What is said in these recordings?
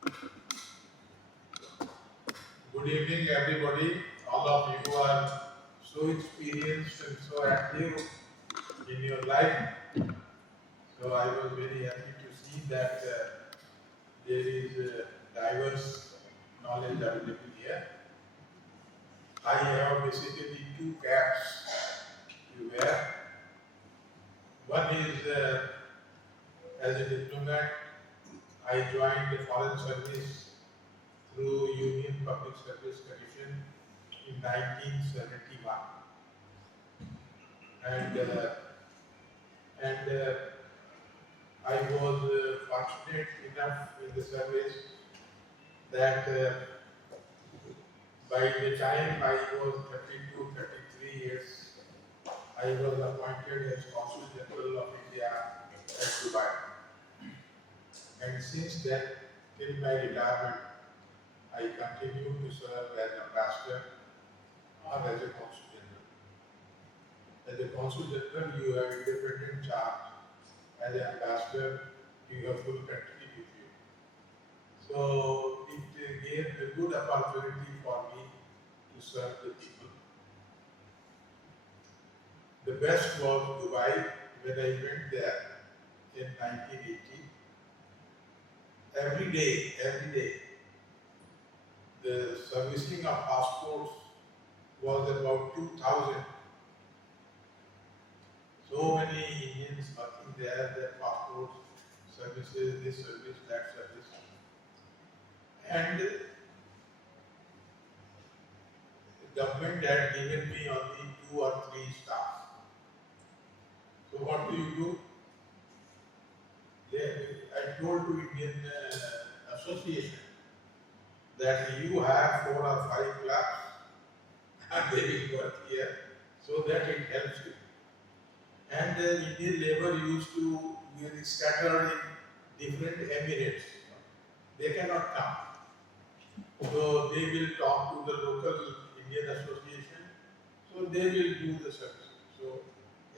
Good evening, everybody. All of you are so experienced and so active in your life. So I was very happy to see that there is diverse knowledge available here. I have basically two caps to wear. One is as a diplomat, I joined the Foreign Service through Union Public Service Commission in 1971. And I was fortunate enough in the service that by the time I was 32, 33 years, I was appointed as Consul General of India at Dubai. And since then, till my retirement, I continue to serve as ambassador or as a Consul General. As a Consul General, you have independent charge. As an ambassador, you have full country with you. So it gave a good opportunity for me to serve the people. The best was Dubai when I went there in 1980. Every day, the servicing of passports was about 2,000. So many Indians working there, their passports, services, this service, that service. And the government had given me only 2 or 3 staff. So what do? I told to Indian Association that you have 4 or 5 clerks and they will work here so that it helps you. And Indian labor used to be scattered in different emirates. They cannot come. So they will talk to the local Indian Association, so they will do the service. So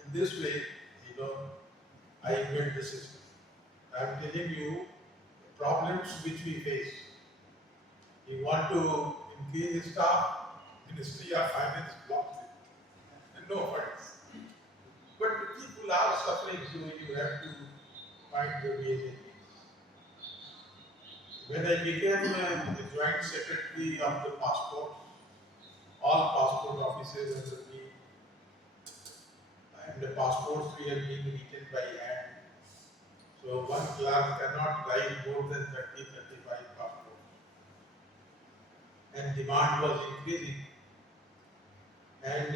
in this way, I built the system. I am telling you problems which we face. We want to increase the staff, Ministry of Finance blocks it. And no funds. But people are suffering, so you have to find the ways and means. When I became the Joint Secretary of the passport, all passport offices under me, and the passports were being written by hand. So one clerk cannot write more than 30, 35 passports. And demand was increasing. And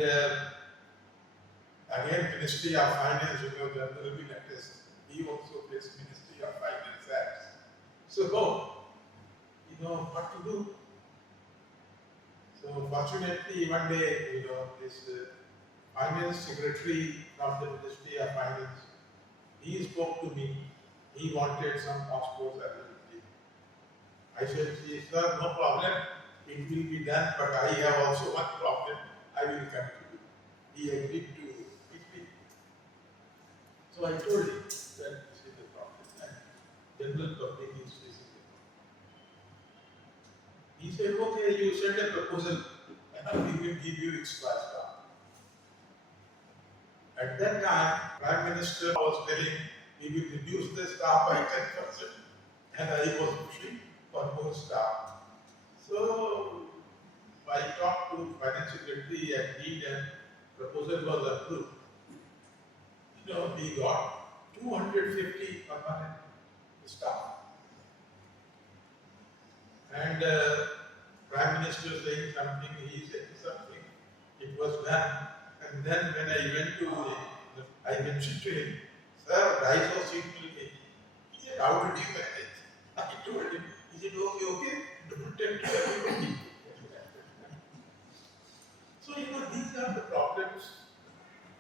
again, Ministry of Finance, General Binatis, he also faced Ministry of Finance acts. So, what to do? So, fortunately, one day, this Finance Secretary from the Ministry of Finance, he spoke to me. He wanted some passports availability. I said, sir, no problem. It will be done, but I have also one problem. I will come to you. He agreed to it. So I told him that this is the problem and general public is facing the problem. He said, okay, you send a proposal and we will give you extra staff. At that time, Prime Minister was telling we will reduce the staff by 10%, and I was pushing for more staff. So I talked to Finance Secretary, agreed, and proposal was approved. We got 250 permanent staff. And Prime Minister saying something, he said something, it was done. And then when I went to I mentioned to him, sir, rice was simple. He said, how did you manage? I told him, he said, okay, don't tell to everybody. So, these are the problems.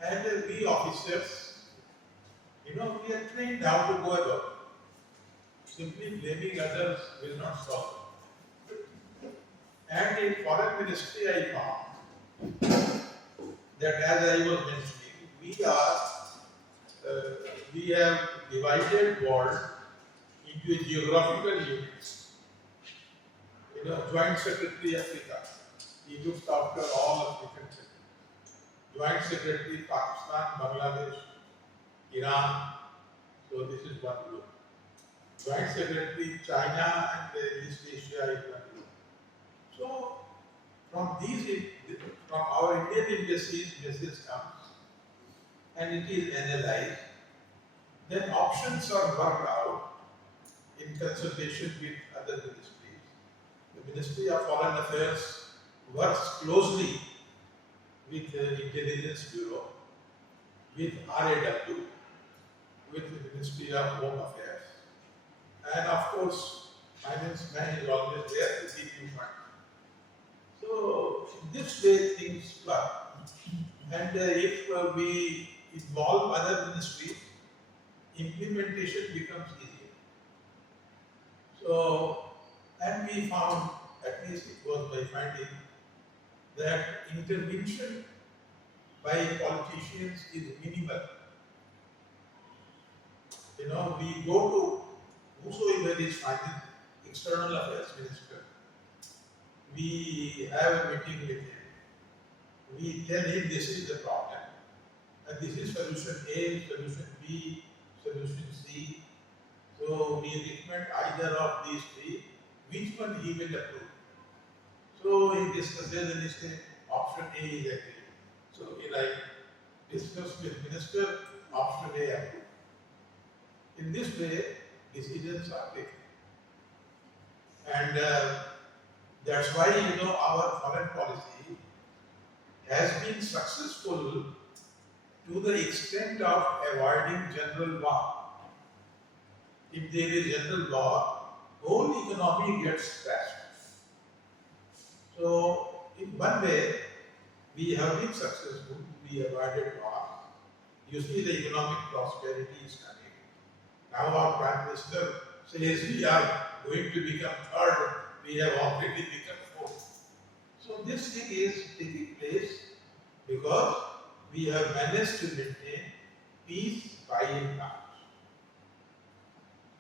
And we officers, we are trained how to go about it. Simply blaming others will not solve it. And in Foreign Ministry, I found that as I was mentioning, we have divided world into geographical units. Joint Secretary Africa. He looks after all African countries. Joint Secretary Pakistan, Bangladesh, Iran. So this is one group. Joint Secretary China and East Asia is one group. So from from our Indian embassies, message comes and it is analyzed. Then options are worked out in consultation with other ministries. The Ministry of Foreign Affairs works closely with the Intelligence Bureau, with RAW, with the Ministry of Home Affairs, and of course, finance man is always there to give you money. So, in this way things work. And if we involve other ministries, implementation becomes easier. So, and we found, at least it was my finding, that intervention by politicians is minimal. We go to whosoever is finding external affairs minister. We have a meeting with him. We tell him this is the problem. And this is solution A, solution B, solution C. So we recommend either of these three, which one he will approve. So he discusses and he says option A is agreed. So he discuss with minister, option A approved. In this way, decisions are taken. And that's why, our foreign policy has been successful to the extent of avoiding general war. If there is general war, whole economy gets crashed. So, in one way, we have been successful. We avoided war. You see, the economic prosperity is coming. Now our Prime Minister says we are going to become third, we have already become fourth. So this thing is taking place because we have managed to maintain peace by and large.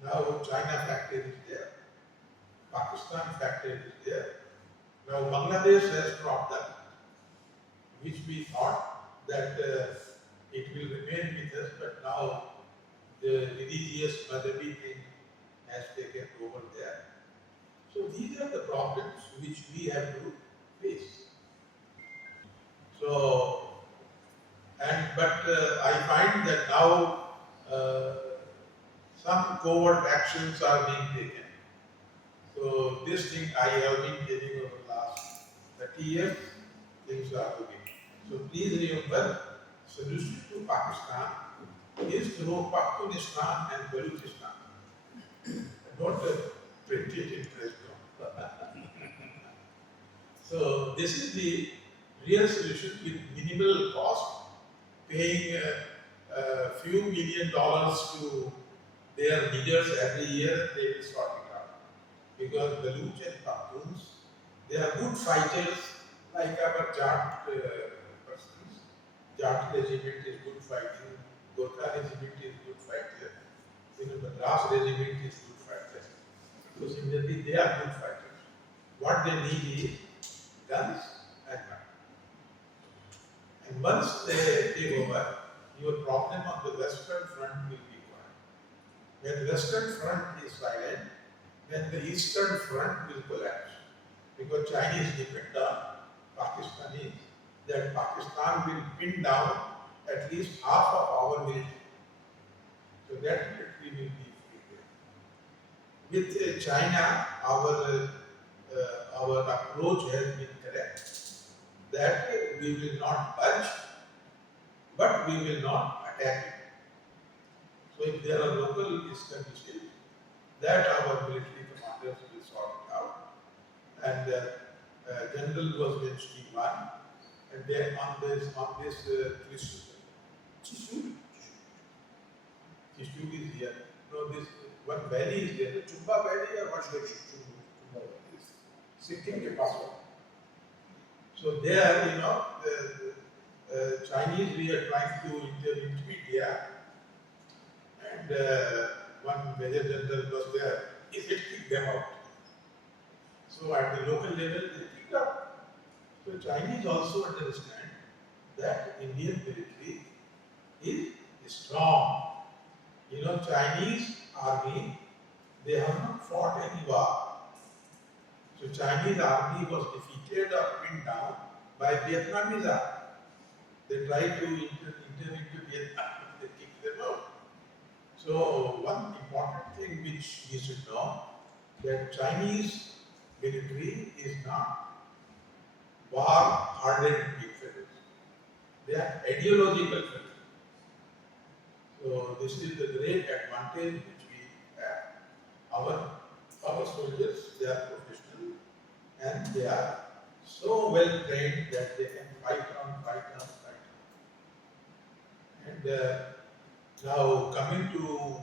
Now China factor is there, Pakistan factor is there. Now Bangladesh has cropped up, which we thought that it will remain with us, but now the religious Madhabi thing has taken over there. So these are the problems which we have to face. So, but I find that now some covert actions are being taken. So this thing I have been telling over the last 30 years, things are looking. So please remember, solution to Pakistan is through Pakistan and Balochistan. Don't print it in press. So this is the real solution with minimal cost, paying a few $1 million to their leaders every year, they will sort it out. Because Baloch and Pakhtuns, they are good fighters like our Jat persons. Jat regiment is good fighting, Gorkha regiment is good fighter, Madras regiment is good fighter. So similarly, they are good fighters. What they need is guns and money. And once they take over, your problem on the Western Front will be gone. When the Western Front is silent, then the Eastern Front will collapse. Because Chinese depend on Pakistanis, that Pakistan will pin down at least half of our military. So that military will be free. With China, our approach has been correct, that we will not budge, but we will not attack it. So if there are local skirmishes, that our military commanders will sort it out. And General was mentioning one, and then on this Chishu is here. No, this one valley is there. The Chumba Valley or what valley? Chumba Valley. Sikkim ke paas. So there, the Chinese, we are trying to intermediate, and one Major General was there, he said, kick them out. So So at the local level, they picked up. So Chinese also understand that Indian military is strong. You know, Chinese army, they have not fought any war. So Chinese army was defeated or pinned down by Vietnamese army. They tried to enter into Vietnam, they kicked them out. So one important thing which we should know, that Chinese military is not war hardened fellows. They are ideological fellows. So this is the great advantage which we have. Our soldiers, they are professional and they are so well trained that they can fight on, fight on, fight on. And now coming to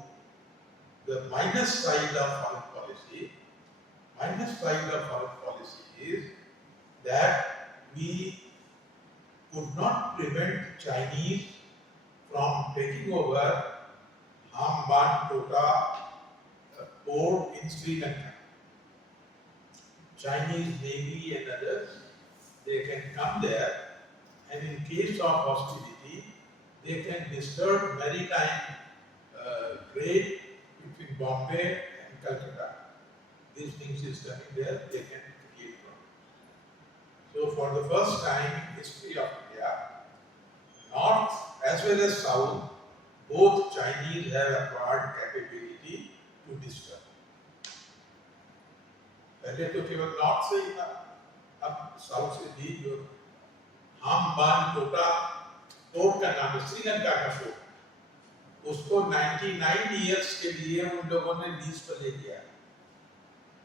the minus side of foreign policy, minus side of foreign policy is that we could not prevent Chinese from taking over Hambantota port in Sri Lanka. Chinese Navy and others, they can come there and in case of hostility, they can disturb maritime trade between Bombay and Calcutta. These things is coming there, they can create problems. So for the first time in history of India, North as well as South, both Chinese have acquired capability to disturb. पहले तो केवल नॉर्थ से ही था, अब साउथ से भी जो हाम्बानटोटा पोर्ट का नाम है, श्रीलंका का पोर्ट, उसको 99 इयर्स के लिए उन लोगों ने लीज पर ले लिया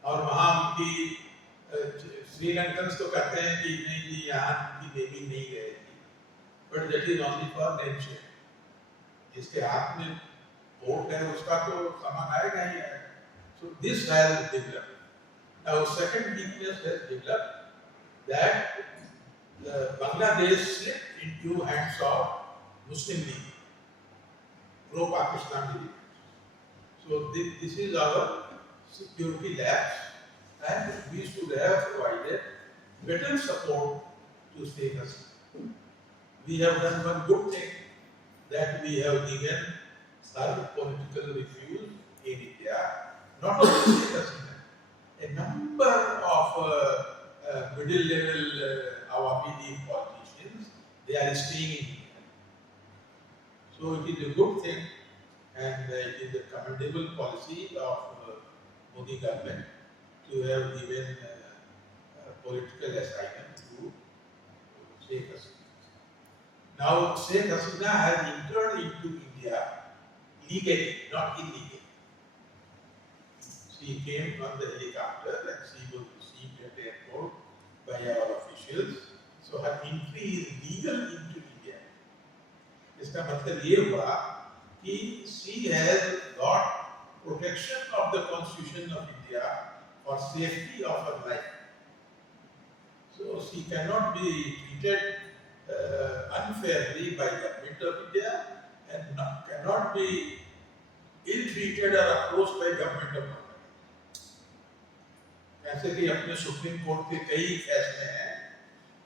और वहाँ उनकी श्रीलंकन्स तो कहते हैं कि नहीं जी यहाँ उनकी नेवी नहीं रहेगी, but that is only for name share. जिसके हाथ में पोर्ट है उसका तो सामान आएगा ही आएगा. So this has developed. Now, second weakness has developed that Bangladesh slipped into hands of Muslim League, pro-Pakistan League. So this is our security lapse, and we should have provided better support to Sheikh Hasina. We have done one good thing, that we have given her political refuge in India, not only Sheikh Hasina. A number of middle level Awami League politicians, they are staying in India. So it is a good thing and it is a commendable policy of Modi government to have given political asylum to Sheikh Hasina. Now Sheikh Hasina has entered into India legally, not illegally. She came on the helicopter and she was received at the airport by our officials. So her entry is legal into India. इसका मतलब ये हुआ कि she has got protection of the Constitution of India for safety of her life. So she cannot be treated unfairly by the government of India and cannot be ill-treated or approached by government of India. ऐसे कि अपने supreme court के कई फैसले हैं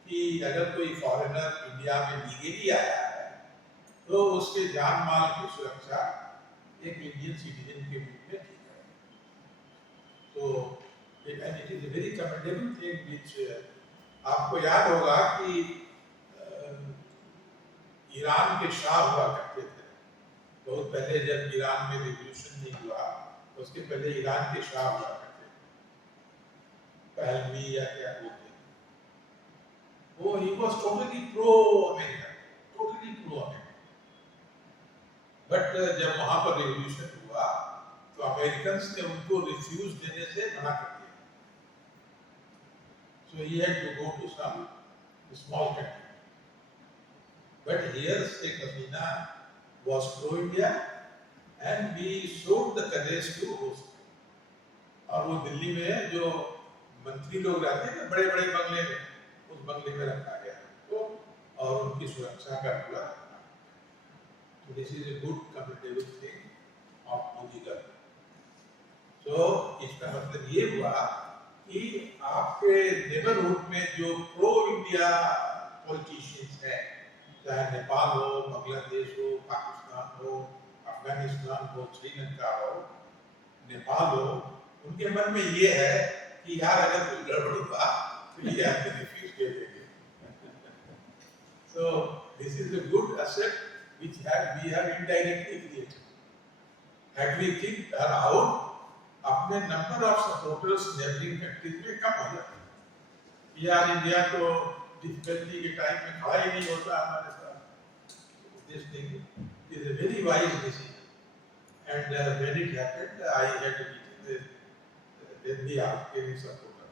कि अगर कोई फॉरेनर इंडिया में लीगली आया है तो उसके जान माल की सुरक्षा एक इंडियन सिटीजन के रूप में की जाए. तो it is a very commendable thing which आपको याद होगा कि ईरान के शाह हुआ करते थे. बहुत पहले जब ईरान में रिवॉल्यूशन नहीं हुआ उसके पहले ईरान के शाह हुआ करते थे, पहलवी या क्या बोलते हैं. वो he was totally pro-American, totally pro-American. But जब वहाँ पर रिवॉल्यूशन हुआ तो अमेरिकन्स ने उनको रिफ्यूज देने से मना कर दिया. So he had to go to some small country. But here Sheikh Hasina was pro-India and we showed the courage to host. और वो दिल्ली में जो मंत्री लोग रहते हैं बड़े बड़े बंगले में, उस बंगले में रखा गया तो और उनकी सुरक्षा का पूरा. So this is a good commendable thing of Modi government. So इसका मतलब ये हुआ कि आप जो प्रो इंडिया पॉलिटिशियंस है, चाहे नेपाल हो, बांग्लादेश हो, पाकिस्तान हो, अफगानिस्तान हो, श्रीलंका हो, नेपाल हो, उनके मन में ये है कि यार अगर कोई गड़बड़ हुआ तो ये आदमी रिफ्यूज दे देंगे। So this is a good asset which we have indirectly created. Everything around अपने number of supporters neighbouring countries में कम हो जाते हैं। यार इंडिया तो डिफिकल्टी के टाइम में खड़ा ही नहीं होता हमारे साथ। This thing is a very wise decision. And when it happened, I had a meeting with the Afghan supporter.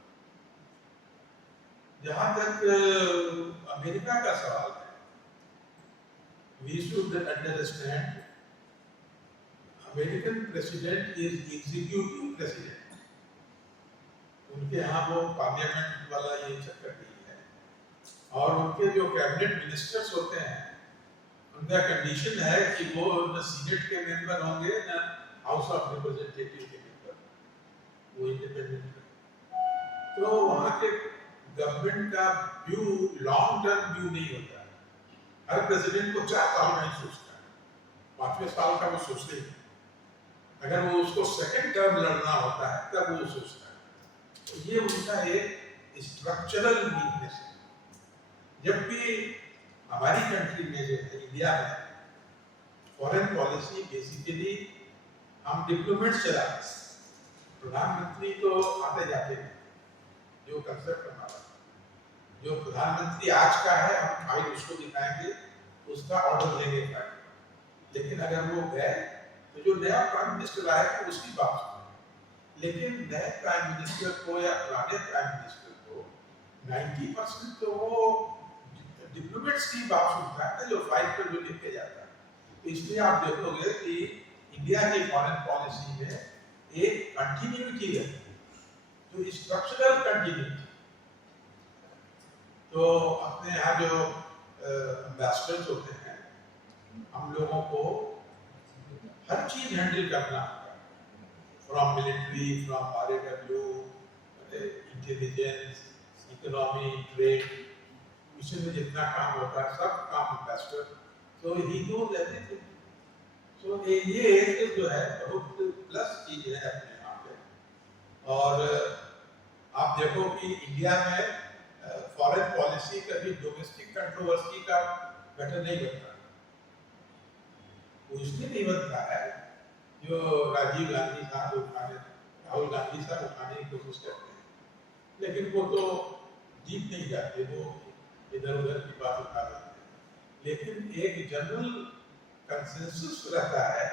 जहाँ तक अमेरिका का सवाल है, we should understand American president is executive president. उनके यहाँ वो पार्लियामेंट वाला ये चक्कर नहीं है, और उनके जो कैबिनेट मिनिस्टर्स होते हैं उनका कंडीशन है कि वो न सीनेट के मेंबर होंगे न हाउस ऑफ रिप्रेजेंटेटिव के मेंबर, वो इंडिपेंडेंट है। तो वहाँ के गवर्नमेंट का व्यू लॉन्ग टर्म व्यू नहीं होता है। हर प्रेसिडेंट को 4 साल नहीं सोचता है, 5वें साल का वो सोचते ही। अगर वो उसको सेकंड टर्म लड़ना होता है तब वो सोचता है। तो ये उनका एक स्ट्रक्चरल वीकनेस है। जब भी हमारी कंट्री में जो है इंडिया में फॉरेन पॉलिसी बेसिकली हम डिप्लोमेट्स चलाते हैं, प्रधानमंत्री तो आते जाते हैं। जो कंसेप्ट हमारा, जो प्रधानमंत्री आज का है हम फाइल उसको दिखाएंगे, उसका ऑर्डर लेंगे फाइल, लेकिन अगर वो गए तो जो नया प्राइम मिनिस्टर आएगा उसकी बात सुनेंगे। लेकिन नए प्राइम मिनिस्टर को या पुराने प्राइम मिनिस्टर को 90% तो वो डिप्लोमेट्स की बात सुनता है जो फाइल पर जो लिख के जाता है। इसलिए आप देखोगे कि इंडिया की फॉरेन पॉलिसी में एक कंटिन्यूटी है, जो स्ट्रक्चरल कंटिन्यूटी। तो अपने यहाँ जो एम्बेसडर्स होते हैं, हम लोगों को हर चीज हैंडल करना होता है, from military, from RAW, intelligence, economy, trade, mission में जितना काम होता है सब काम एम्बेसडर, तो ही नोज एवरीथिंग। सो ये एक जो है बहुत प्लस चीज है अपने यहाँ पे। और आप देखो कि इंडिया में फॉरेन पॉलिसी कभी डोमेस्टिक कंट्रोवर्सी का मैटर नहीं बनता, वो इसलिए नहीं बनता है जो राजीव गांधी साहब उठाने, राहुल गांधी साहब उठाने की कोशिश करते हैं, लेकिन वो तो डीप नहीं जाते, वो इधर उधर की बात उठा देते हैं। लेकिन एक जनरल कंसेंसस रहता है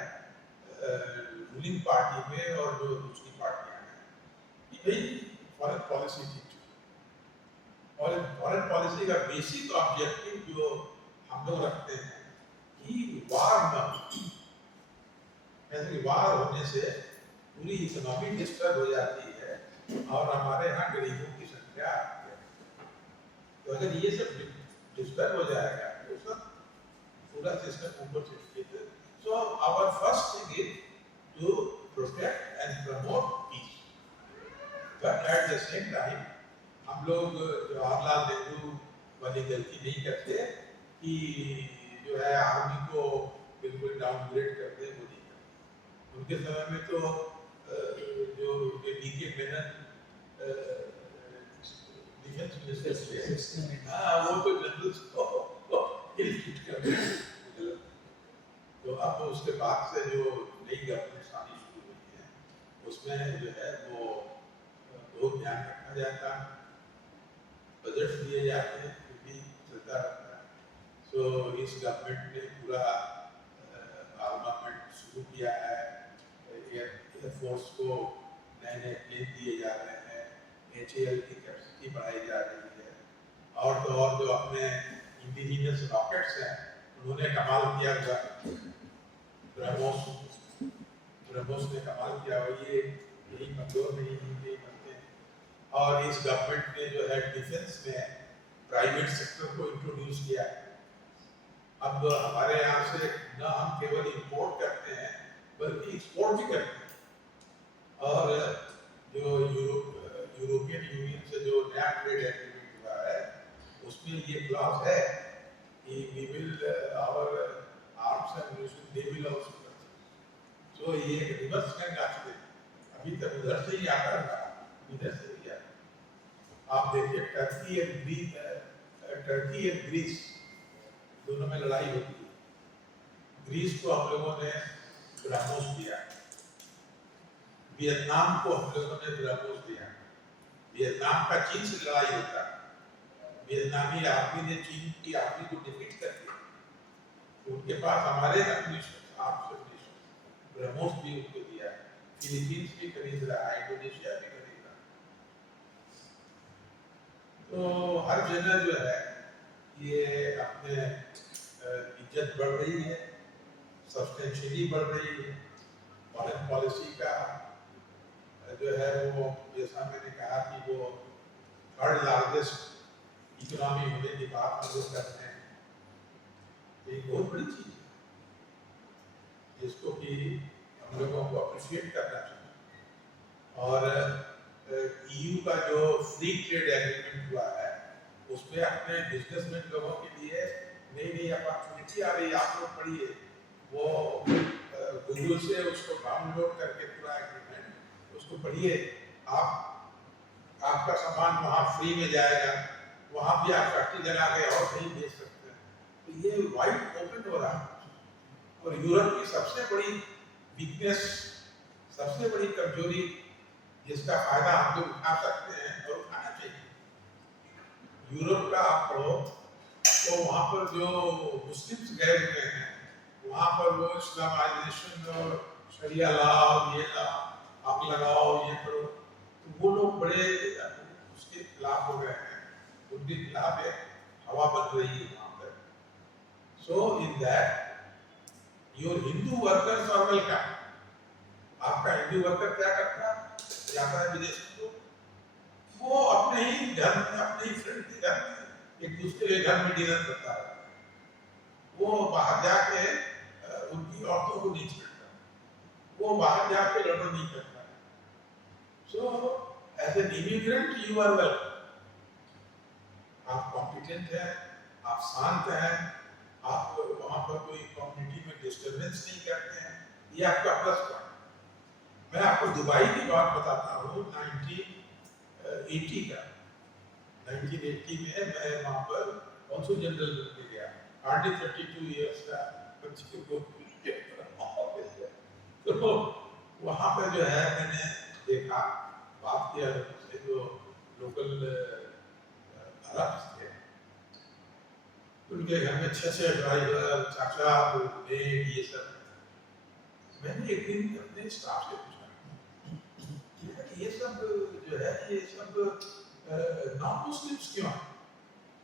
रूलिंग पार्टी में और जो दूसरी पार्टियां हैं कि भाई फॉरेन पॉलिसी ठीक है। और फॉरेन पॉलिसी का बेसिक ऑब्जेक्टिव जो हम लोग रखते हैं कि वार न हो। ऐसे वार होने से पूरी इकोनॉमी डिस्टर्ब हो जाती है और हमारे यहाँ गरीबों की संख्या आती है। तो अगर ये सब डिस्टर्ब हो जाएगा तो सब पूरा सिस्टम ऊपर चढ़ेगा। So our first thing is to protect and promote peace, but at the same time हम लोग जवाहरलाल नेहरू वाली गलती नहीं करते कि जो है आर्मी को बिल्कुल डाउनग्रेड कर दे, वो नहीं करते। उनके समय में तो जो DK मेनन डिफेंस मिनिस्टर थे, वो तो जनरल्स को इलिट कर दिया। तो अब उसके बाद से जो नई गवर्नमेंट आनी शुरू हुई है उसमें जो है वो बहुत ध्यान रखा जाता है, बजट दिए जाते हैं, क्योंकि चलता रहता है। सो इस गवर्नमेंट ने पूरा आर्मामेंट शुरू किया है, एयरफोर्स को नए नए प्लेन दिए जा रहे हैं, HAL की कैपेसिटी बढ़ाई जा रही है, और तो और जो अपने इंडिजिनियस रॉकेट्स हैं उन्होंने कमाल किया हुआ, ब्रह्मोस ने कमाल किया हुआ, ये यही कमजोर नहीं बनते हैं। और इस गवर्नमेंट ने जो है डिफेंस में प्राइवेट सेक्टर को इंट्रोड्यूस किया है। अब हमारे यहाँ से न हम केवल इंपोर्ट करते हैं बल्कि एक्सपोर्ट भी करते हैं। और जो यूरोपियन यूनियन से जो नया ट्रेड एग्रीमेंट हुआ है ये क्लॉज है कि we will our arms and ammunition they will also purchase. So ये रिवर्स करना चाहिए. अभी तक उधर से ही आता था, इधर से ही आता. आप देखिए टर्की और ग्रीस दोनों में लड़ाई होती है. ग्रीस को हम लोगों ने ब्राह्मोस दिया, वियतनाम को हम लोगों ने ब्राह्मोस दिया. वियतनाम का चीन से लड़ाई होता, वियतनामी आर्मी ने चीन की आर्मी को डिफीट कर दिया. उनके पास हमारे ब्रह्मोस भी उनको दिया, फिलीपींस भी खरीद रहा है, इंडोनेशिया भी खरीद रहा. तो हर जगह जो है ये अपने इज्जत बढ़ रही है, सब्सटेंशियली बढ़ रही है. फॉरेन पॉलिसी का जो है वो, जैसा मैंने कहा कि वो थर्ड लार्जेस्ट इकोनॉमी होने की बात हम लोग करते हैं. एक बहुत बड़ी चीज है जिसको कि हम लोगों को अप्रिशिएट करना चाहिए. और ईयू का जो फ्री ट्रेड एग्रीमेंट हुआ है उसमें अपने बिजनेसमैन लोगों के लिए नई नई अपॉर्चुनिटी आ रही है. आप लोग पढ़िए, वो गूगल से उसको डाउनलोड करके पूरा एग्रीमेंट उसको पढ़िए. आपका सामान वहाँ फ्री में जाएगा, वहाँ भी आप फैक्ट्री लगा के और कहीं बेच सकते हैं. तो ये वाइड ओपन हो रहा है. और यूरोप की सबसे बड़ी वीकनेस, सबसे बड़ी कमजोरी जिसका फायदा हम लोग उठा सकते हैं और उठाना चाहिए. यूरोप का आप पढ़ो तो वहाँ पर जो मुस्लिम्स गए हुए हैं वहाँ पर वो इस्लामाइजेशन और शरिया लॉ और ये लॉ आप लगाओ, ये करो, तो वो लोग बड़े उसके खिलाफ हो गए हैं. उनके खिलाफ एक हवा बन रही है वहाँ पर. So in that your Hindu workers are welcome. आपका हिंदू वर्कर क्या करता है, जाता है विदेश को, वो अपने ही घर में, अपने ही फ्रेंड के घर में, एक दूसरे के घर में डिनर करता है. वो बाहर जाके उनकी औरतों को नहीं छेड़ता, वो बाहर जाके गड़बड़ नहीं करता. So as an immigrant you are welcome. आप कॉम्पिटेंट हैं, आप शांत हैं, आप वहाँ पर कोई कम्युनिटी में डिस्टर्बेंस नहीं करते हैं, ये आपका प्लस पॉइंट. मैं आपको दुबई की बात बताता हूँ 1980 का. 1980 में मैं वहाँ पर कौंसुल जनरल बनने गया. हार्डली 32 इयर्स का बच्चे को. तो वहाँ पर जो है मैंने देखा, बात किया से जो लोकल अरब्स थे, उनके घर में 6 ड्राइवर, चाचा, मेड, ये सब. मैंने एक दिन अपने स्टाफ से पूछा, ये सब जो है ये सब नॉन मुस्लिम्स क्यों हैं?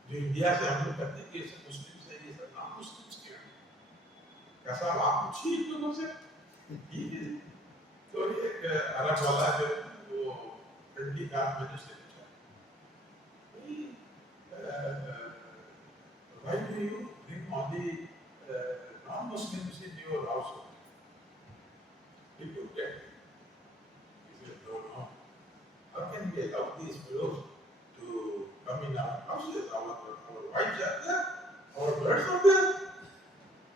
जो इंडिया से हम लोग करते हैं ये सब मुस्लिम्स हैं, ये सब नॉन मुस्लिम्स क्यों हैं? कैसा आप पूछिए इन लोगों से. तो एक अरब वाला जो वो फ्रेंडली था, मैंने उससे पूछा, why do you bring only non-Muslims in your household? He looked at me. He said, no. How can we allow these fellows to come in our houses? Our wives are there, our birds are there.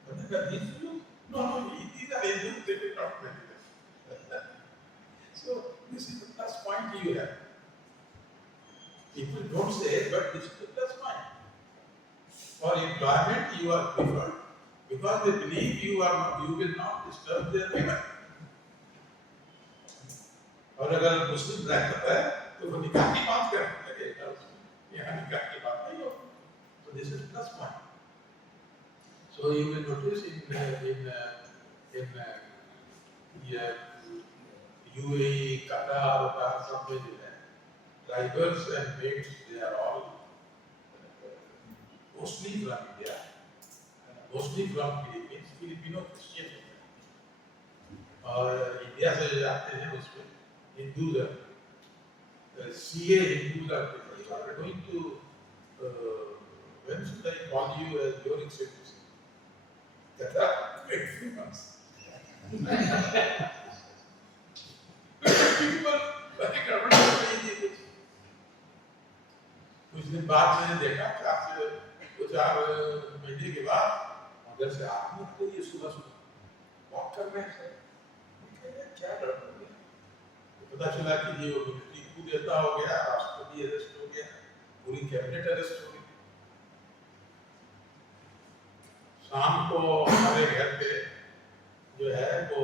But they got these fellows? No, these are Hindus, they will not marry them. So this is the plus point you have. People don't say it, but this is the plus point. For employment, you are preferred because they believe you will not disturb their women. और अगर मुस्लिम रहता है तो वो निकाह की बात करने लगेगा, यहाँ निकाह की बात नहीं होगी. So this is plus point. So you will notice in UAE, Qatar, somewhere there, drivers and maids, they are all mostly from India, mostly from Philippines, Filipino Christian. और इंडिया से जाते हैं उसमें Hindus CA Hindus are going to when should I call you as your excellency? That are great few months. People कुछ दिन बाद मैंने देखा कि 4 महीने के बाद उधर से आदमी आते ये सुबह सुबह वॉक कर रहे हैं सर, क्या डर हो गया, पता चला कि ये मिलिट्री coup देता हो गया, राष्ट्रपति अरेस्ट हो गया, पूरी कैबिनेट अरेस्ट हो गई। शाम को हमारे घर पे जो है वो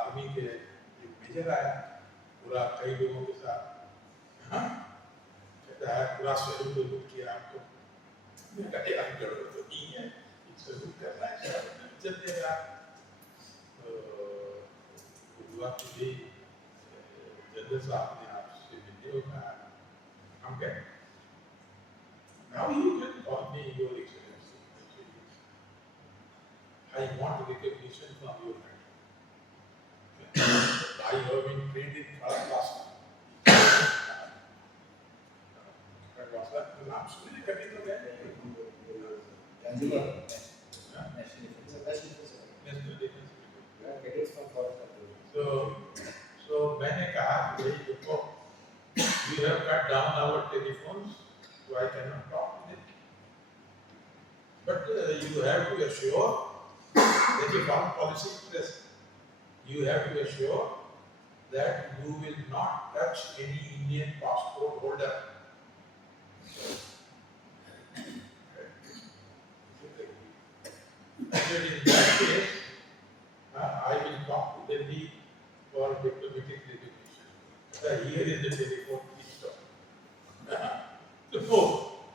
आर्मी के एक मेजर आया, पूरा कई लोगों के साथ, हाँ कहता है पूरा शहर को लूट किया आपको। मैं कहा यार गड़बड़ तो नहीं है, इससे लूट करना है शहर में इज्जत देगा। हुआ कि जनरल साहब ने आपसे मिलने को कहा, हम कहें now you can call me your excellency, I want recognition from your country, I have been trained in first class। नाम सुने कभी तो गए so मैंने कहा कि भाई देखो, you have cut down our telephones, so I cannot talk with it, but you have to assure that if our policy is, you have to assure that you will not touch any Indian passport holder। In that case, I will talk to Delhi for diplomatic recognition। Here is the telephone, please stop। तो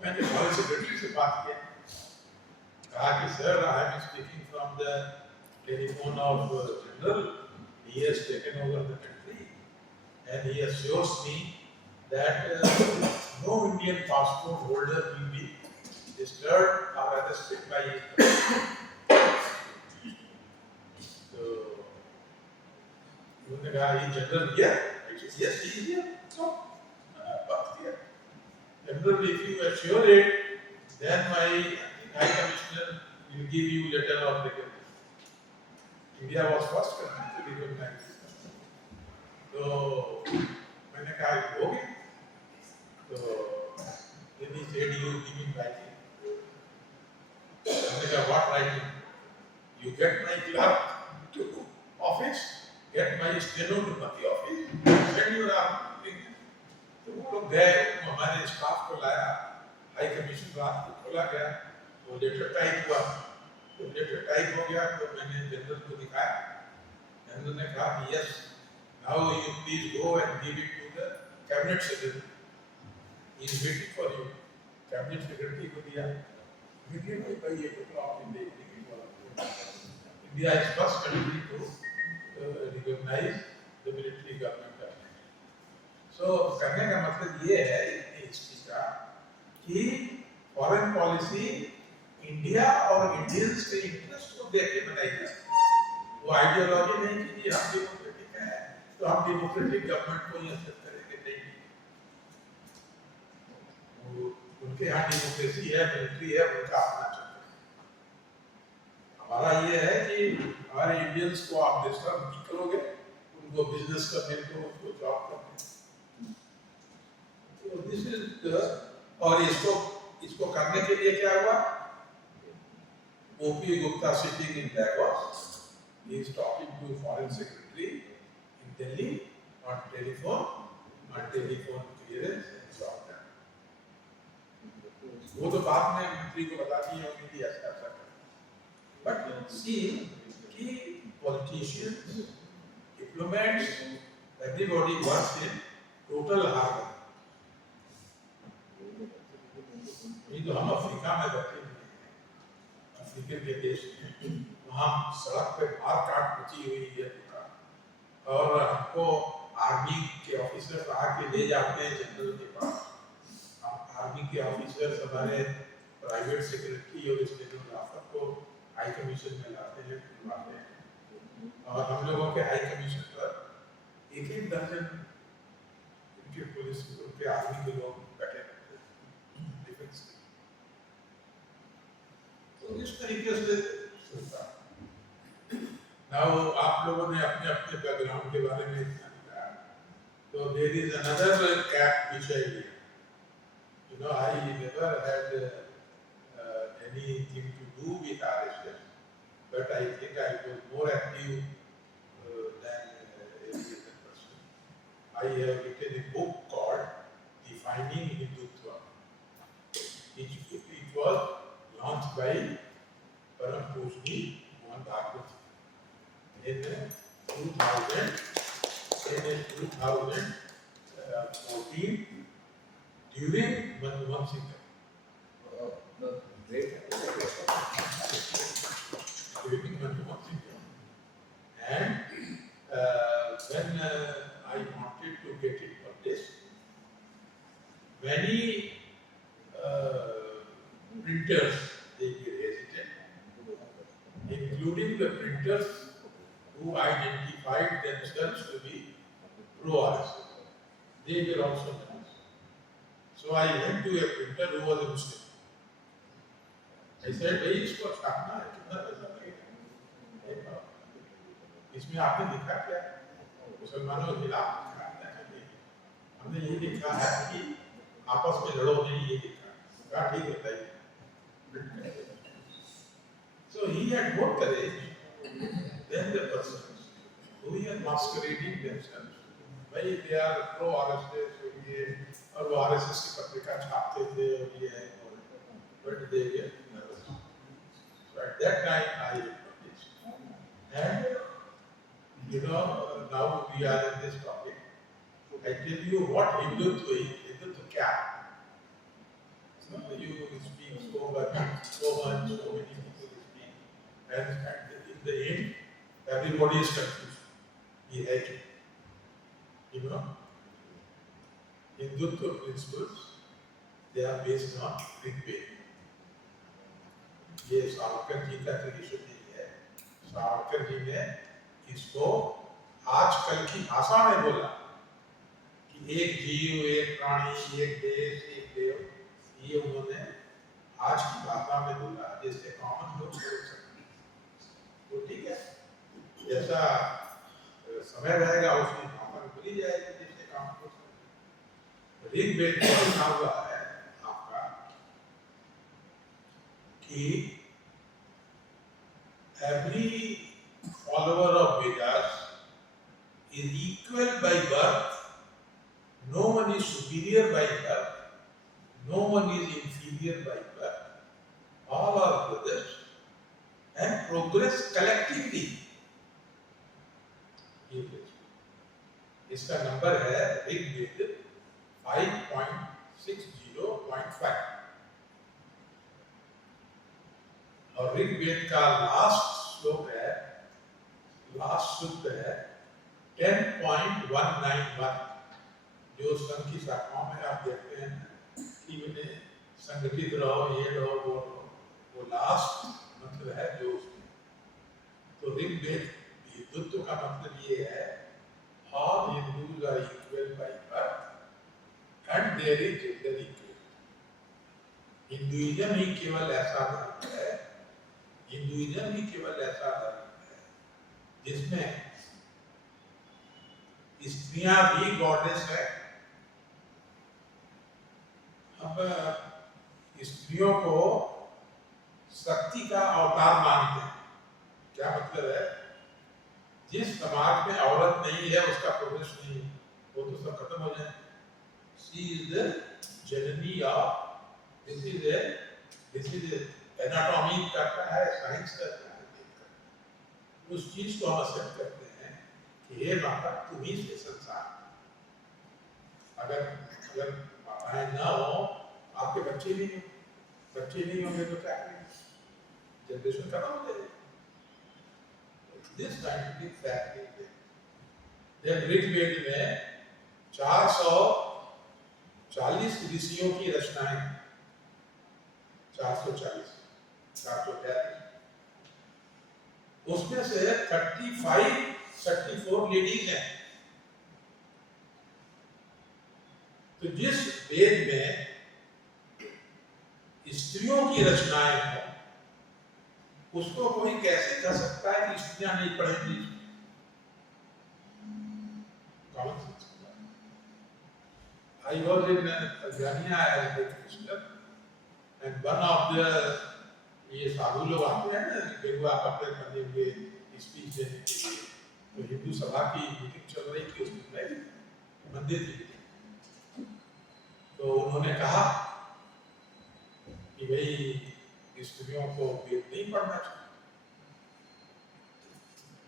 मैंने foreign secretary से बात किया, कहा कि sir I am speaking from the telephone of general, he has taken over the country and he assures me that no Indian passport holder will be disturbed or arrested by his। उन्होंने कहा ये general here, yes he is here, so बात किया। General, if you assure it, then my high commissioner will give you letter of recognition। India was first country to recognize it। तो मैंने कहा हो गया, तो then he said you give me writing। मैंने कहा what writing? You get my clerk to office, get my steno to the office, send your army। तो वो लोग गए, हमारे स्टाफ को लाया, हाई कमीशन रात को खोला गया, वो लेटर टाइप हुआ, तो लेटर टाइप हो गया, तो मैंने जनरल को दिखाया। जनरल ने कहा कि yes, now you please go and give it to the cabinet secretary, he is waiting for you. Cabinet secretary को दिया, भाई ये तो आप India is first country to recognise the military government. So कहने का मतलब ये है इतनी हिस्ट्री का कि फॉरेन पॉलिसी इंडिया और इंडियंस के इंटरेस्ट को देख के बनाई जाती, वो आइडियोलॉजी नहीं कि हम डेमोक्रेटिक हैं तो हम डेमोक्रेटिक गवर्नमेंट को ही एक्सेप्ट करेंगे, नहीं। उनके यहाँ डेमोक्रेसी है, मिलिट्री है, उनका अपना चलता है। हमारा ये है कि हमारे इंडियंस को आप डिस्टर्ब नहीं करोगे, उनको बिजनेस करने को, उनको जॉब करने। तो दिस इज और इसको करने के लिए क्या हुआ? ओपी Gupta sitting in Lagos, he is talking to foreign secretary in Delhi on telephone clearance and so on। वो तो बाद में मंत्री को बता दिए होंगे कि ऐसा ऐसा कर। बट सी कि politicians, diplomats, everybody works in total harmony। ये तो हम अफ्रीका में बैठे हैं, अफ्रीका के देश में, वहाँ सड़क पे मार काट मची हुई है, और हमको आर्मी के ऑफिसर आके ले जाते हैं जनरल के पास। आर्मी के ऑफिसर्स हमारे प्राइवेट सेक्रेटरी और स्टेनोग्राफर को हाई कमीशन में लाते हैं, बुलवाते हैं, और हम लोगों के हाई कमीशन पर एक दर्जन उनके पुलिस, उनके आर्मी के लोग बैठे रहते हैं डिफेंस के। तो इस तरीके से चलता है। नाउ आप लोगों ने अपने अपने बैकग्राउंड के बारे में इतना बताया, तो there is another cap which I, you know, I never had anything to do with RSS, but I think I was more active than any other person. I have written a book called Defining Hindutva. It was launched by Param Pujni Mohan Bhagwat in 2000, in 2014 during Manmohan Singh. During Manmohan Singh. And when I wanted to get it published, many printers, they were hesitant, including the printers who identified themselves to be pro-RSS. They were also nervous. So I went to a printer who was a Muslim. I said, भाई इसको छापना है, कितना पैसा लगेगा? इसमें आपने लिखा क्या? मुसलमानों के खिलाफ लिखा है नहीं? हमने ये लिखा है कि आपस में लड़ो नहीं, ये लिखा। कहा ठीक है बताइए। So he had more courage than the persons who are masquerading themselves. भाई they are pro RSS और वो RSS की पत्रिका छापते थे और ये है, but they were nervous. So at that time I published, and you know now we are in this topic. I tell you what Hindutva is. Hindutva क्या? So you speak so much, so many people speak, and in the end everybody is confused. ये है क्या? You know, Hindutva principles, they are based on Rigveda. ये सावरकर जी का ट्रेडिशन नहीं है। सावरकर जी ने इसको आजकल की भाषा में बोला कि एक जीव, एक प्राणी, एक देश, एक देव, ये उन्होंने आज की भाषा में बोला जैसे कॉमन लोग बोल सकते। तो ठीक है, जैसा समय रहेगा उसमें कॉमन बोली जाएगी जैसे कॉमन बोल सकते। ऋग्वेद में लिखा हुआ है आपका कि every follower of Vedas is equal by birth. No one is superior by birth. No one is inferior by birth. All are brothers and progress collectively. इसका नंबर है ऋग्वेद 5.60.5 और ऋग्वेद का लास्ट श्लोक है, लास्ट सूक्त है 10.191, जो संघ की शाखाओं में आप देखते हैं कि उन्हें संगठित रहो, ये रहो, वो रहो, वो लास्ट मंत्र है जो उसमें। तो ऋग्वेद हिंदुत्व का मतलब ये है, all Hindus are equal by birth and there is gender equality. Hinduism ही केवल ऐसा धर्म है, हिंदुइज्म ही केवल ऐसा धर्म है जिसमें स्त्रियां भी गॉडेस है। अब स्त्रियों को शक्ति का अवतार मानते हैं। क्या मतलब है? जिस समाज में औरत नहीं है उसका प्रोग्रेस नहीं है, वो तो सब खत्म हो जाए। She is the Janani of, this is anatomy करता है, साइंस करता है, उस चीज को हम एक्सेप्ट करते हैं कि हे माता तुम ही से संसार। अगर माताएं ना हो, आपके बच्चे नहीं होंगे तो क्या करेंगे? जनरेशन खत्म हो जाएगी। This scientific fact is there. Then Rigveda में 440 ऋषियों की रचनाएं, 440, उसमें से 34 लेडीज हैं। तो जिस वेद में स्त्रियों की रचनाएं हैं, उसको कोई कैसे कह सकता है कि स्त्रियां नहीं पढ़ेंगी? I was in Tanzania as a Christian, and one of the ये साधु लोग आते हैं ना गेरुआ कपड़े पहने हुए स्पीच देने के लिए, तो हिंदू सभा की मीटिंग चल रही थी उसमें मंदिर थी, तो उन्होंने कहा कि भाई स्त्रियों को वेद नहीं पढ़ना चाहिए।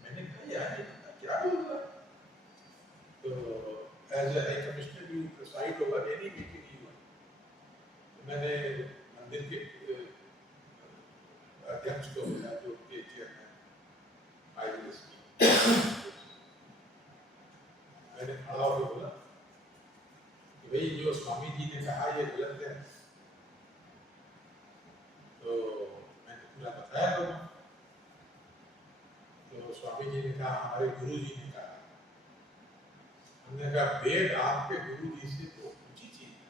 मैंने कहा यार ये बंदा क्या बोल रहा है, तो as a high commissioner you preside over any meeting you, तो मैंने मंदिर के अध्यक्ष को मिला जो के चेयरमैन आईएस की, मैंने खड़ा होकर बोला कि भाई जो स्वामी जी ने कहा ये गलत है, तो मैंने पूरा बताया लोगों, तो स्वामी जी ने कहा हमारे गुरु जी ने कहा, हमने कहा वेद आपके गुरु जी से तो ऊंची चीज है,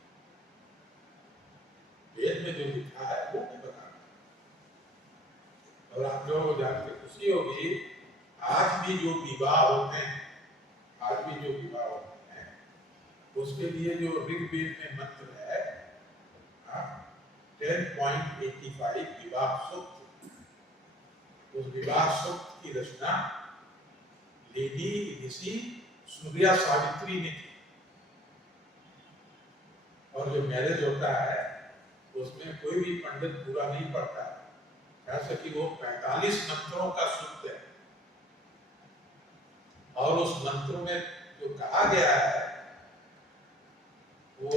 वेद में जो लिखा है वो मैं बता रहा हूं। और आप लोगों को जान के खुशी होगी, आज भी जो विवाह होते हैं, आज भी जो विवाह होते हैं, उसके लिए जो ऋग्वेद में मंत्र है 10.85 विवाह सूक्त, उस विवाह सूक्त की रचना लेडी ऋषि सूर्या सावित्री ने की, और जो मैरिज होता है उसमें कोई भी पंडित पूरा नहीं पढ़ता है, ऐसे कि वो 45 मंत्रों का सूक्त है, और उस मंत्र में जो कहा गया है वो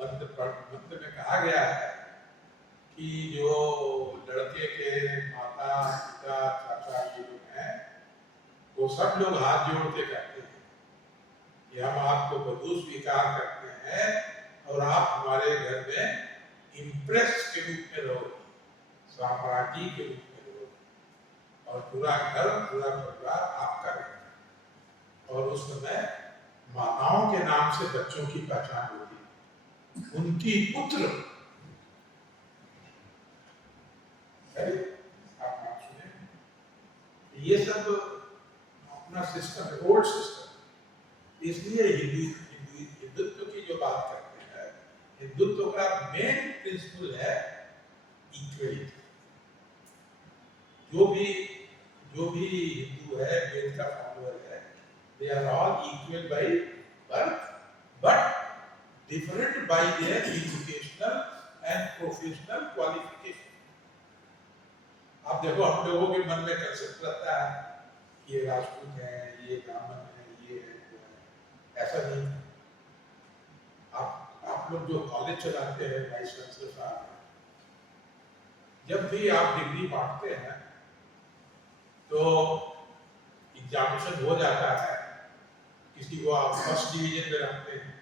मंत्र में कहा गया है कि जो लड़के के माता पिता चाचा ये लोग हैं वो सब लोग हाथ जोड़ के कहते हैं कि हम आपको वधू स्वीकार करते हैं और आप हमारे घर में इम्प्रेस के रूप में रहो, साम्राज्य के रूप में रहो, और पूरा घर पूरा परिवार आपका रहेगा। और उस समय माताओं के नाम से बच्चों की पहचान होती है, उनकी पुत्र है, आप नाम सुने, ये सब अपना सिस्टम है, ओल्ड सिस्टम। इसलिए हिंदुत्व की जो बात करते हैं, हिंदुत्व का मेन प्रिंसिपल है इक्वलिटी। जो भी हिंदू है, वेद का फॉलोअर है, they are all equal by birth but different by their educational and professional qualification। आप देखो हम लोगों के मन में कंसेप्ट रहता है ये राजपूत है, ये ब्राह्मण है, ये है, वो है, ऐसा नहीं। आप लोग जो कॉलेज चलाते हैं, वाइस चांसलर साहब, जब भी आप डिग्री बांटते हैं तो एग्जामिनेशन हो जाता है, किसी को आप फर्स्ट डिवीजन में रखते हैं,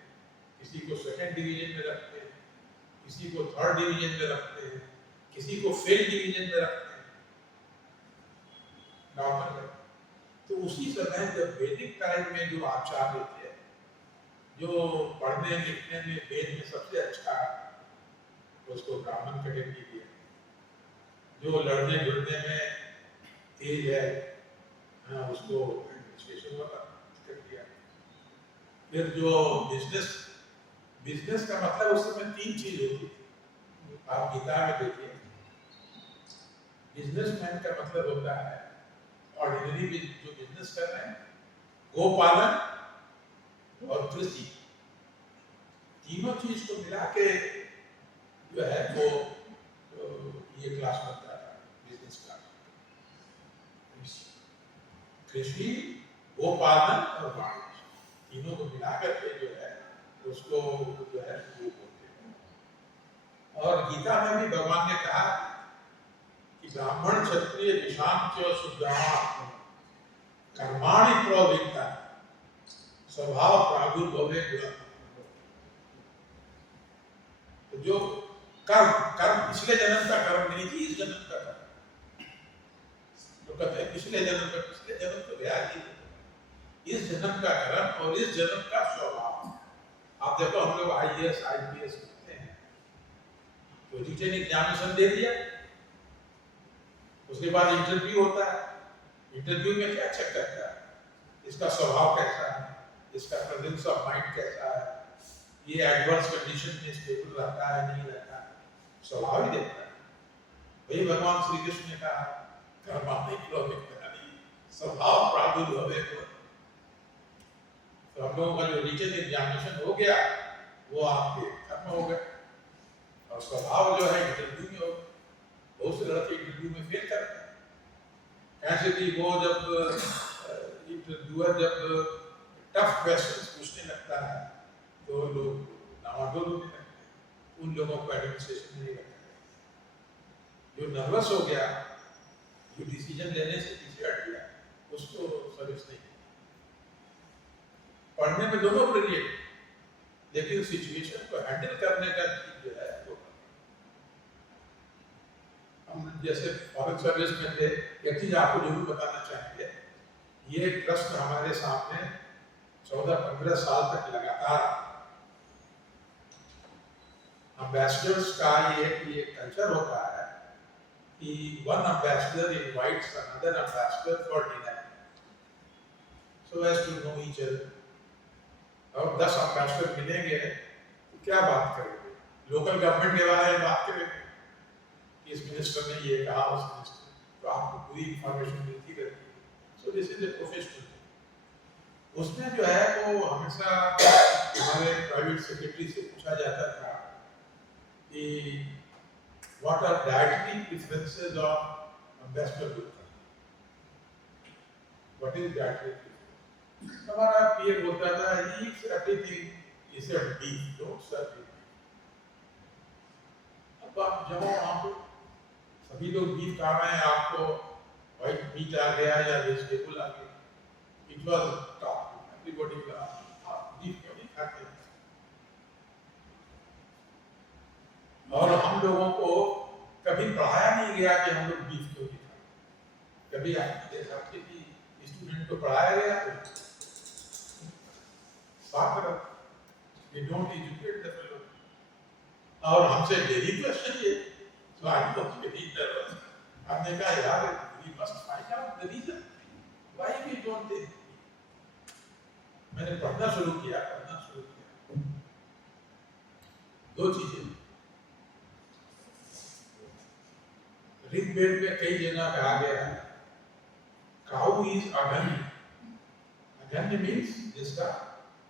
किसी को सेकंड डिवीजन में रखते हैं, किसी को थर्ड डिवीजन में रखते हैं, किसी को फेल डिवीजन में रखते हैं, नॉर्मल है। तो उसी समय जब वैदिक टाइम में जो आचार्य थे, जो पढ़ने लिखने में वेद में सबसे अच्छा उसको ब्राह्मण कैटेगरी दिया, जो लड़ने जुड़ने में तेज है उसको एडमिनिस्ट्रेशन वाला कर दिया। फिर जो बिजनेस का मतलब उस समय 3 चीज होती थी, आप गीता में देखिए, बिजनेसमैन का मतलब होता है ऑर्डिनरी जो बिजनेस कर रहे हैं, गोपालन और कृषि, तीनों चीज को मिला के जो है वो ये क्लास बनता है बिजनेस क्लास। कृषि, गोपालन और वाणिज्य, तीनों को मिला करके जो है उसको जो है वो बोलते हैं। और गीता में भी भगवान ने कहा कि ब्राह्मण क्षत्रिय विषाम च शूद्राः कर्माणि प्रवृत्ता स्वभाव प्रादुर्भवे गुणः। तो जो कर्म पिछले जन्म का कर्म नहीं थी, इस जन्म का कर्म। तो कहते हैं पिछले जन्म तो गया ही, इस जन्म का कर्म और इस जन्म का स्वभाव। आप देखो हम लोग IAS IPS करते हैं, तो रिटन एग्जामिनेशन दे दिया, उसके बाद इंटरव्यू होता है। इंटरव्यू में क्या चेक करता है, इसका स्वभाव कैसा है, इसका प्रेजेंस ऑफ माइंड कैसा है, ये एडवर्स कंडीशन में स्टेबल रहता है नहीं रहता, स्वभाव ही देखता है। वही भगवान श्री कृष्ण ने कहा कर्माणि लोभितानि स्वभाव प्रादुर्भवे। तो हम लोगों का जो रिटन एग्जामिनेशन हो गया वो आपके खत्म हो गए, और स्वभाव जो है इंटरव्यू में हो, बहुत से लड़के इंटरव्यू में फेल करते हैं। ऐसे कि वो जब इंटरव्यूअर जब टफ क्वेश्चंस पूछने लगता है तो लोग नामाडोल होने लगते हैं, उन लोगों को एडमिनिस्ट्रेशन में नहीं रखा है। जो नर्वस हो गया, जो डिसीजन लेने से पीछे हट गया, उसको सर्विस नहीं। पढ़ने में दोनों ब्रिलियंट, लेकिन सिचुएशन को हैंडल करने का चीज जो है वो, हम जैसे फॉरेन सर्विस में थे, एक चीज आपको जरूर बताना चाहेंगे, ये ट्रस्ट हमारे सामने 14-15 साल तक लगातार एम्बेसडर्स का ये कल्चर होता है कि one ambassador invites another ambassador for dinner so as to know each other. और 10 एम्बेसडर मिलेंगे तो क्या बात करेंगे, लोकल गवर्नमेंट के बारे में बात करेंगे, इस मिनिस्टर ने ये कहा, उस मिनिस्टर, तो आपको पूरी इंफॉर्मेशन मिलती रहती है। So this is a professional. उसमें जो है वो हमेशा हमारे प्राइवेट सेक्रेटरी से पूछा जाता था कि what are dietary preferences of ambassador Gupta, what is dietary preference. हमारा पीए बोलता था he it's everything is a beef, don't serve it. अब आप जब आप सभी लोग बीफ खा रहे हैं, आपको व्हाइट मीट आ गया या वेजिटेबल आ गया, इट वाज टॉप, एवरीबॉडी का आप बीफ क्यों नहीं खाते। और हम लोगों को कभी पढ़ाया नहीं गया कि हम लोग बीफ क्यों नहीं खाते। कभी आपने देखा कि स्टूडेंट को पढ़ाया गया we don't educate the fellow। और हमसे डेली क्वेश्चन ये, so I was very nervous। हमने कहा यार we must find out the reason why we don't think। मैंने पढ़ना शुरू किया। दो चीजें, ऋग्वेद में कई जगह कहा गया है काउ इज अगन्य। अगन्य मीन्स जिसका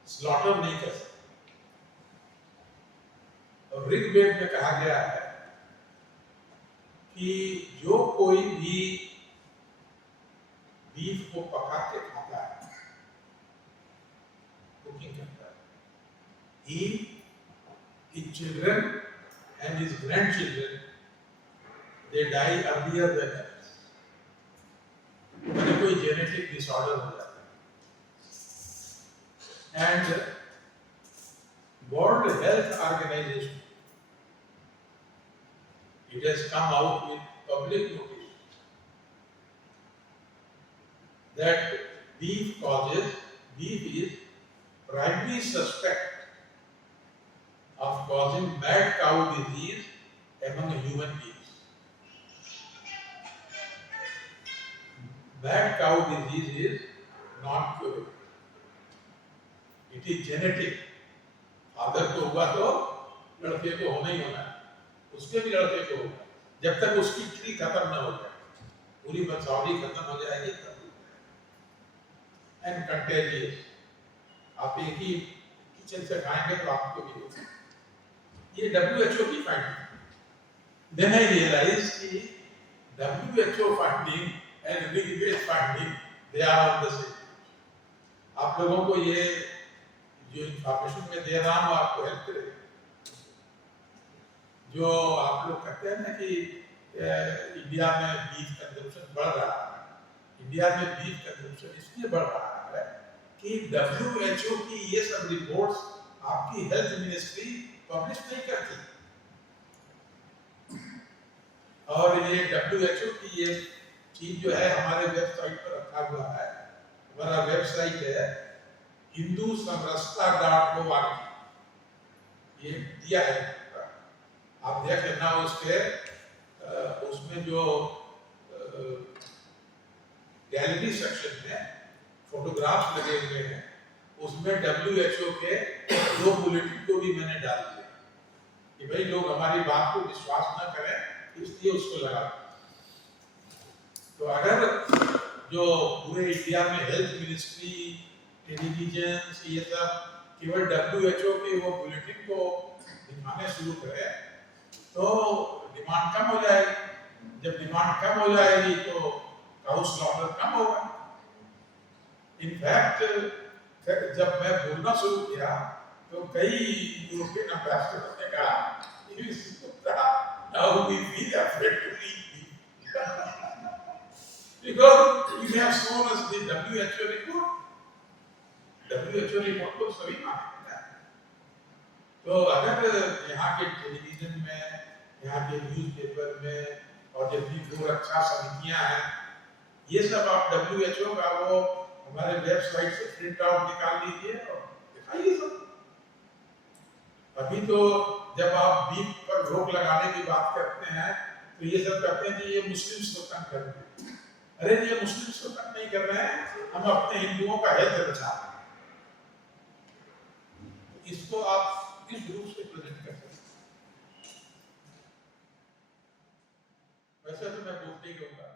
स्लॉटर नहीं कर सकते। और ऋग्वेद में कहा गया है कि जो कोई भी बीफ को पका के खाता है, कुकिंग करता है, he, his children and his grandchildren, they die earlier than others। मैंने कोई जेनेटिक डिसऑर्डर हो जाता है। And World Health Organization, it has come out with public notice that beef is primary suspect of causing mad cow disease among human beings। Mad cow disease is not curable, it is genetic। Father को हुआ तो लड़के को होना ही होना है, उसके भी लड़के को होगा, जब तक उसकी ट्री खत्म ना हो जाए, पूरी बंसावली खत्म हो जाएगी तब। एंड कंटेजियस, आप एक ही किचन से खाएंगे तो आपको भी होगा। ये WHO की फाइंडिंग। देन आई रियलाइज कि WHO finding and Rigveda finding they are on the same. आप लोगों को ये जो इंफॉर्मेशन में दे रहा हूँ आपको हेल्प करेगा। जो आप लोग कहते हैं ना कि इंडिया में बीफ कंजम्पशन बढ़ रहा है, इंडिया में बीफ कंजम्पशन इसलिए बढ़ रहा है कि WHO की ये सब रिपोर्ट्स आपकी हेल्थ मिनिस्ट्री पब्लिश नहीं करती। और ये WHO की ये चीज जो है हमारे वेबसाइट पर रखा हुआ है। हमारा वेबसाइट है hindussamrasta.org, ये दिया है, आप देख लेना। उसमें जो गैलरी सेक्शन में फोटोग्राफ्स लगे हुए हैं, उसमें WHO के 2 बुलेटिन को भी मैंने डाल दिया कि भाई लोग हमारी बात को विश्वास न करें, इसलिए उसको लगा। तो अगर जो पूरे इंडिया में हेल्थ मिनिस्ट्री, टेलीविजन, ये सब केवल WHO के वो बुलेटिन को दिखाने शुरू करे तो डिमांड कम हो जाएगी। जब डिमांड कम हो जाएगी तो काउ स्लॉटर कम होगा। इनफैक्ट जब मैं बोलना शुरू किया तो कई यूरोपियन एम्बेसडर ने कहा now we feel afraid to leave because you have shown us the WHO report. WHO report को सभी मानेंगे। तो अगर यहाँ के टेलीविजन में, यहाँ के न्यूज़पेपर में और जितनी जो रक्षा समितियाँ हैं, ये सब आप WHO का वो हमारे वेबसाइट से प्रिंट आउट निकाल लीजिए और दिखाइए सब। अभी तो जब आप बीफ पर रोक लगाने की बात करते हैं तो ये सब कहते हैं कि ये मुस्लिम को तंग कर रहे हैं। अरे ये मुस्लिम को तंग नहीं कर रहे हैं, हम अपने हिंदुओं का हेल्थ बचा रहे हैं। इसको आप इस रूप से प्रेजेंट कर सकते हैं। वैसे तो मैं बोलते ही रहूंगा।